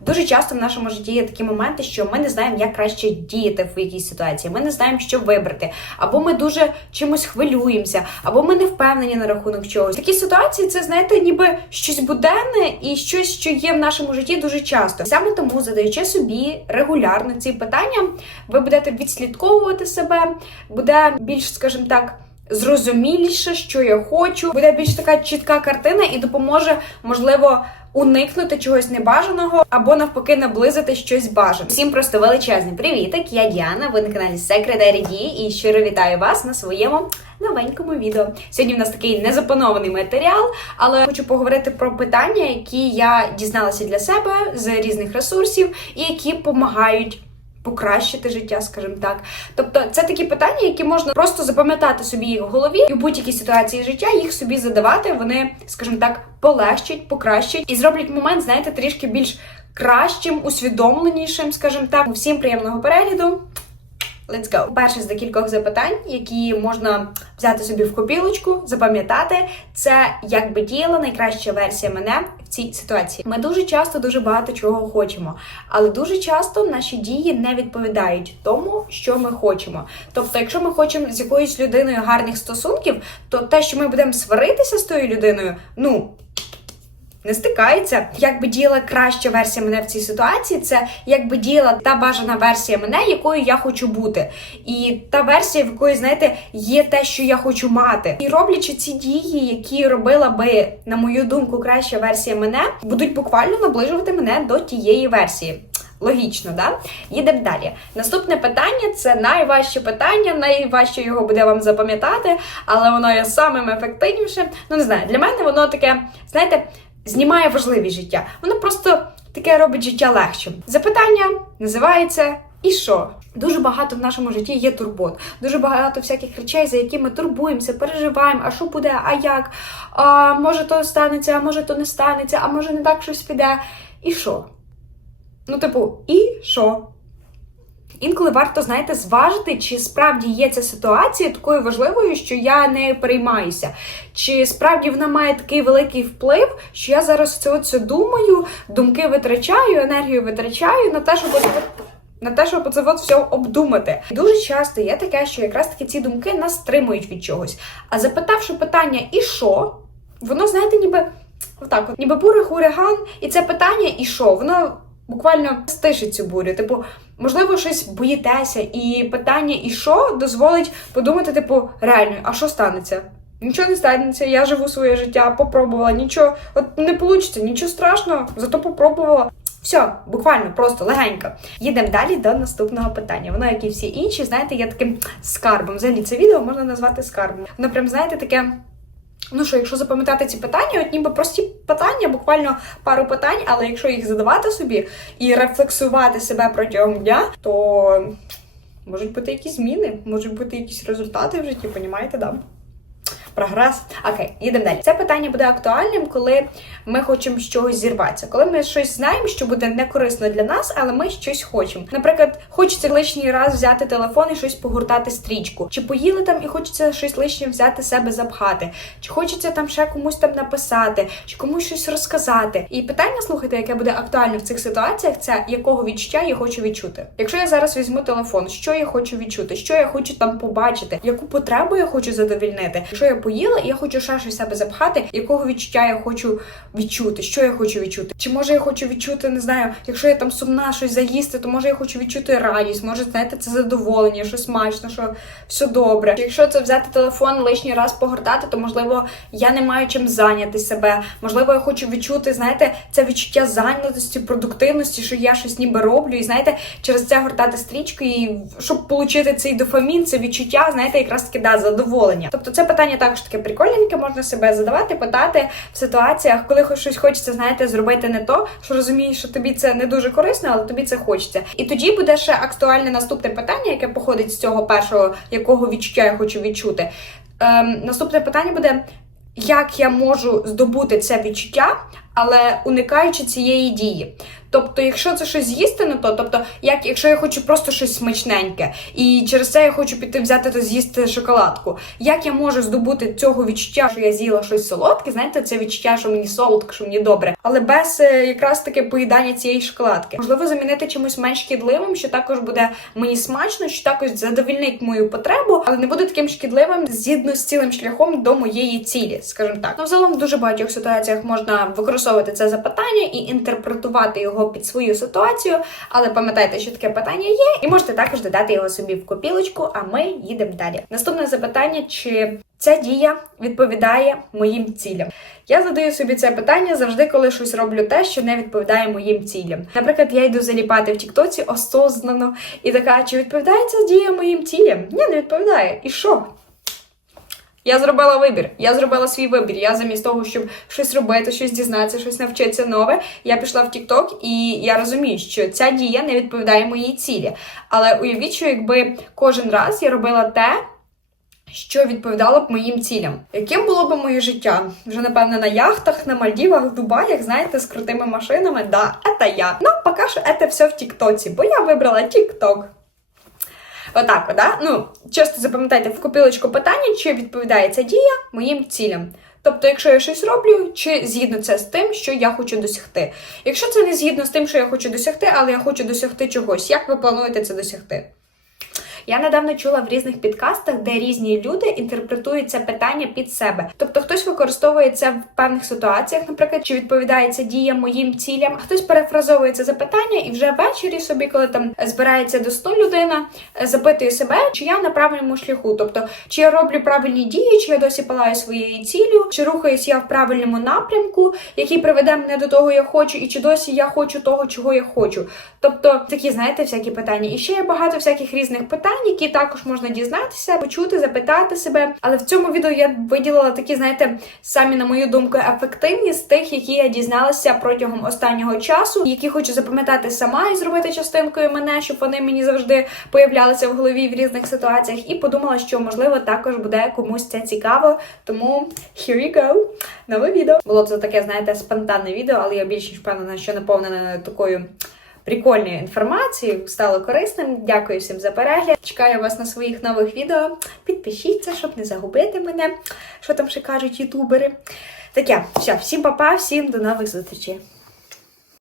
Дуже часто в нашому житті є такі моменти, що ми не знаємо, як краще діяти в якійсь ситуації. Ми не знаємо, що вибрати, або ми дуже чимось хвилюємося, або ми не впевнені на рахунок чогось. Такі ситуації це знаєте, ніби щось буденне і щось, що є в нашому житті дуже часто. Саме тому, задаючи собі регулярно ці питання, ви будете відслідковувати себе, буде більш, скажімо так. Зрозуміліше, що я хочу, буде більш така чітка картина і допоможе, можливо, уникнути чогось небажаного або навпаки наблизити щось бажане. Всім просто величезний привітик! Я Діана. Ви на каналі Секретарі Дії і щиро вітаю вас на своєму новенькому відео. Сьогодні в нас такий незапланований матеріал, але хочу поговорити про питання, які я дізналася для себе з різних ресурсів і які допомагають. Покращити життя, скажімо так. Тобто, це такі питання, які можна просто запам'ятати собі в голові і в будь-якій ситуації життя їх собі задавати. Вони, скажімо так, полегшать, покращать і зроблять момент, знаєте, трішки більш кращим, усвідомленішим, скажімо так. Всім приємного перегляду. Let's go! Перше з декількох запитань, які можна взяти собі в копілочку, запам'ятати, це як би діяла найкраща версія мене в цій ситуації. Ми дуже часто дуже багато чого хочемо, але дуже часто наші дії не відповідають тому, що ми хочемо. Тобто, якщо ми хочемо з якоюсь людиною гарних стосунків, то те, що ми будемо сваритися з тою людиною, ну не стикається. Як би діяла краща версія мене в цій ситуації, це як би діяла та бажана версія мене, якою я хочу бути. І та версія, в якої, знаєте, є те, що я хочу мати. І роблячи ці дії, які робила би, на мою думку, краща версія мене, будуть буквально наближувати мене до тієї версії. Логічно, да? Їдемо далі. Наступне питання це найважче питання, найважче його буде вам запам'ятати, але воно є самим ефективнішим. Ну, не знаю, для мене воно таке, знаєте, знімає важливість життя. Воно просто таке робить життя легшим. Запитання називається і що? Дуже багато в нашому житті є турбот, дуже багато всяких речей, за які ми турбуємося, переживаємо, а що буде, а як, а може то станеться, а може то не станеться, а може не так щось піде. І що? Ну, типу, і що? Інколи варто, знаєте, зважити, чи справді є ця ситуація такою важливою, що я не переймаюся. Чи справді вона має такий великий вплив, що я зараз це оце думаю, думки витрачаю, енергію витрачаю на те, щоб на те, щоб це от все обдумати. Дуже часто є таке, що якраз таки ці думки нас стримують від чогось. А запитавши питання, і що, воно, знаєте, ніби отак, от, ніби бурий хуриган, і це питання, і що, воно буквально стишить цю бурю. Типу, можливо, щось боїтеся, і питання, і що дозволить подумати, типу, реально, а що станеться? Нічого не станеться, я живу своє життя, попробувала, нічого, от не вийде, нічого страшного, зато попробувала. Все, буквально, просто легенько. Їдемо далі до наступного питання. Воно, як і всі інші, знаєте, є таким скарбом. Взагалі це відео можна назвати скарбом. Воно прям, знаєте, таке. Ну що, якщо запам'ятати ці питання, от ніби прості питання, буквально пару питань, але якщо їх задавати собі і рефлексувати себе протягом дня, то можуть бути якісь зміни, можуть бути якісь результати в житті, понімаєте, да? Прогрес. Окей, їдемо далі. Це питання буде актуальним, коли ми хочемо з чогось зірватися. Коли ми щось знаємо, що буде не корисно для нас, але ми щось хочемо. Наприклад, хочеться лишній раз взяти телефон і щось погортати стрічку. Чи поїли там і хочеться щось лишнє взяти себе запхати, чи хочеться там ще комусь там написати, чи комусь щось розказати. І питання, слухайте, яке буде актуальне в цих ситуаціях, це якого відчуття я хочу відчути. Якщо я зараз візьму телефон, що я хочу відчути, що я хочу там побачити, яку потребу я хочу задовільнити. Якщо я поїла і я хочу ще щось себе запхати, якого відчуття я хочу відчути, що я хочу відчути. Чи може я хочу відчути, не знаю, якщо я там сумна щось заїсти, то може я хочу відчути радість, може, знаєте, це задоволення, що смачно, що все добре. Якщо це взяти телефон лишній раз погортати, то можливо я не маю чим зайняти себе. Можливо, я хочу відчути, знаєте, це відчуття зайнятості, продуктивності, що я щось ніби роблю, і знаєте, через це гортати стрічку, і щоб отримати цей дофамін, це відчуття, знаєте, якраз таки да, задоволення. Тобто це питання також таке прикольненьке, можна себе задавати, питати в ситуаціях, коли щось хочеться, знаєте, зробити не то, що розумієш, що тобі це не дуже корисно, але тобі це хочеться. І тоді буде ще актуальне наступне питання, яке походить з цього першого, якого відчуття я хочу відчути. Ем, наступне питання буде. Як я можу здобути це відчуття, але уникаючи цієї дії. Тобто, якщо це щось з'їсти, не то, тобто, як якщо я хочу просто щось смачненьке, і через це я хочу піти взяти та з'їсти шоколадку, як я можу здобути цього відчуття, що я з'їла щось солодке, знаєте, це відчуття, що мені солодко, що мені добре, але без е, якраз таки поїдання цієї шоколадки. Можливо, замінити чимось менш шкідливим, що також буде мені смачно, що також задовільнить мою потребу, але не буде таким шкідливим згідно з цілим шляхом до моєї цілі, скажімо так. Ну, взагалом в дуже багатьох ситуаціях можна використовувати це запитання і інтерпретувати його під свою ситуацію. Але пам'ятайте, що таке питання є, і можете також додати його собі в копілочку, а ми їдемо далі. Наступне запитання: чи ця дія відповідає моїм цілям? Я задаю собі це питання завжди, коли щось роблю те, що не відповідає моїм цілям. Наприклад, я йду заліпати в Тіктоці осознано і така, чи відповідає ця дія моїм цілям? Ні, не відповідає. І що? Я зробила вибір. Я зробила свій вибір. Я замість того, щоб щось робити, щось дізнатися, щось навчитися нове. Я пішла в TikTok і я розумію, що ця дія не відповідає моїй цілі. Але уявіть, що якби кожен раз я робила те. Що відповідало б моїм цілям? Яким було б моє життя? Вже напевне на яхтах, на Мальдівах, в Дубаях, знаєте, з крутими машинами. Да, це я. Ну, поки що це все в Тіктоці, бо я вибрала Тікток. Отак, да? Ну, часто запам'ятайте в копілочку питання, чи відповідає ця дія моїм цілям. Тобто, якщо я щось роблю, чи згідно це з тим, що я хочу досягти. Якщо це не згідно з тим, що я хочу досягти, але я хочу досягти чогось, як ви плануєте це досягти? Я недавно чула в різних підкастах, де різні люди інтерпретують це питання під себе. Тобто хтось використовує це в певних ситуаціях, наприклад, чи відповідає ця дія моїм цілям, а хтось перефразовує це запитання і вже ввечері собі, коли там збирається до 100 людина, запитує себе, чи я на правильному шляху. Тобто, чи я роблю правильні дії, чи я досі палаю своєю ціллю, чи рухаюсь я в правильному напрямку, який приведе мене до того, я хочу, і чи досі я хочу того, чого я хочу. Тобто такі, знаєте, всякі питання. І ще є багато всяких різних питань, які також можна дізнатися, почути, запитати себе. Але в цьому відео я виділила такі, знаєте, самі, на мою думку, ефективні з тих, які я дізналася протягом останнього часу, які хочу запам'ятати сама і зробити частинкою мене, щоб вони мені завжди появлялися в голові в різних ситуаціях. І подумала, що можливо також буде комусь це цікаво. Тому here you go! Нове відео. Було це таке, знаєте, спонтанне відео, але я більш ніж впевнена, що наповнене такою прикольною інформації, стало корисним. Дякую всім за перегляд. Чекаю вас на своїх нових відео. Підпишіться, щоб не загубити мене, що там ще кажуть ютубери. Таке, все, всім па-па, всім до нових зустрічей.